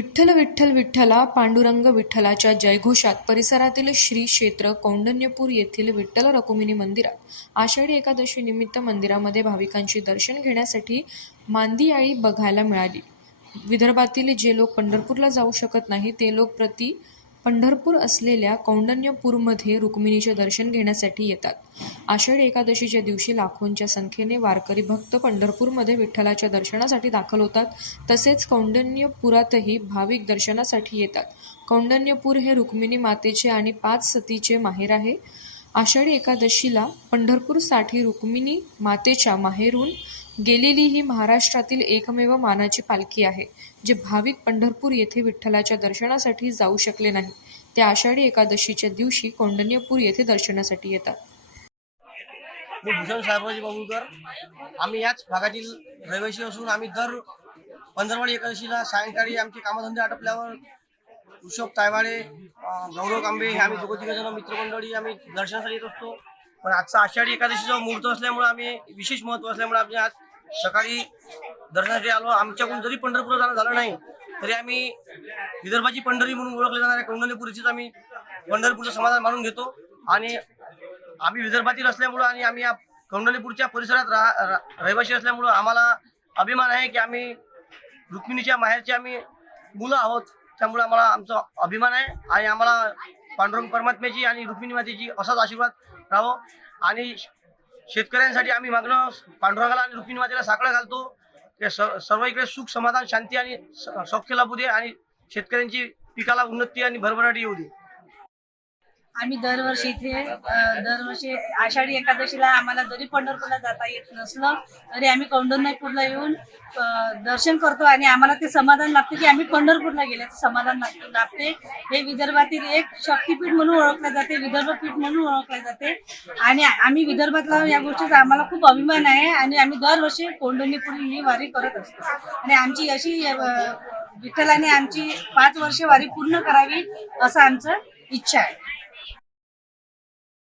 विठ्ठल विठ्ठल विठ्ठला पांडुरंग विठ्ठलाच्या जयघोषात परिसरातील श्री क्षेत्र कौंडण्यपूर येथील विठ्ठल रखुमाई मंदिरात आषाढी एकादशी निमित्त मंदिरामध्ये भाविकांची दर्शन घेण्यासाठी मांदियाळी बघायला मिळाली। विदर्भातील जे लोक पंढरपूरला जाऊ शकत नाही ते लोक प्रति पंढरपूर असलेल्या कौंडण्यपूरमध्ये रुक्मिणीचे दर्शन घेण्यासाठी येतात। आषाढी एकादशीच्या दिवशी लाखोंच्या संख्येने वारकरी भक्त पंढरपूरमध्ये विठ्ठलाच्या दर्शनासाठी दाखल होतात। तसेच कौंडण्यपुरातही भाविक दर्शनासाठी येतात। कौंडण्यपूर हे रुक्मिणी मातेचे आणि 5 सतीचे माहेर आहे। आषाढी एकादशीला पंढरपूरसाठी रुक्मिणी मातेच्या माहेरून गेलेली ही महाराष्ट्रातील एकमेव मानाची पालखी आहे। जे भाविक पंढरपूर येथे विठ्ठलाच्या दर्शनासाठी जाऊ शकले नाही ते आषाढी एकादशीच्या दिवशी कौंडण्यपूर येथे दर्शनासाठी येतात। मी भूषण साहेबराजी बाबुळकर, आम्ही याच भागातील रहिवासी असून आम्ही दर पंधरवडी एकादशीला सायंकाळी आमचे कामधंदे आटपल्यावर ऋषभ तायवाडे, गौरव कांबे हे आम्ही दोघं मित्रमंडळी आम्ही दर्शनासाठी येत असतो। पण आजचा आषाढी एकादशीचा मुहूर्त असल्यामुळे आम्ही विशेष महत्त्व असल्यामुळे आम्ही आज सकाळी दर्शनासाठी आलो। आमच्याकडून जरी पंढरपूर जाणं झालं नाही तरी आम्ही विदर्भाची पंढरी म्हणून ओळखले जाणाऱ्या कौंडण्यपूरचीच आम्ही पंढरपूरचं समाधान मानून घेतो। आणि आम्ही विदर्भातील असल्यामुळं आणि आम्ही या कौंडण्यपूरच्या परिसरात रहिवासी असल्यामुळं आम्हाला अभिमान आहे की आम्ही रुक्मिणीच्या माहेरचे आम्ही मुलं आहोत। त्यामुळे आम्हाला आमचा अभिमान आहे आणि आम्हाला पांडुरंग परमात्म्याची आणि रुक्मिणी मातेची असाच आशीर्वाद राहो। आणि शेतकऱ्यांसाठी आम्ही मागणं पांडुरंगाला आणि रुक्मिणी मातेला साकडं घालतो की सर्व इकडे सुख समाधान शांती आणि सौख्य लाभू दे आणि शेतकऱ्यांची पिकाला उन्नती आणि भरभराटी येऊ दे। आम्ही दरवर्षी इथे दरवर्षी आषाढी एकादशीला आम्हाला जरी पंढरपूरला जाता येत नसलं तरी आम्ही कौंडण्यपूरला येऊन दर्शन करतो आणि आम्हाला ते समाधान लाभते की आम्ही पंढरपूरला गेल्याचं समाधान लाभते। हे विदर्भातील एक शक्तीपीठ म्हणून ओळखले जाते, विदर्भपीठ म्हणून ओळखले जाते आणि आम्ही विदर्भातला या गोष्टीचा आम्हाला खूप अभिमान आहे आणि आम्ही दरवर्षी कौंडण्यपूर ही वारी करत असतो। आणि आमची अशी विठ्ठलाने आमची 5 वर्षे वारी पूर्ण करावी असं आमचं इच्छा आहे।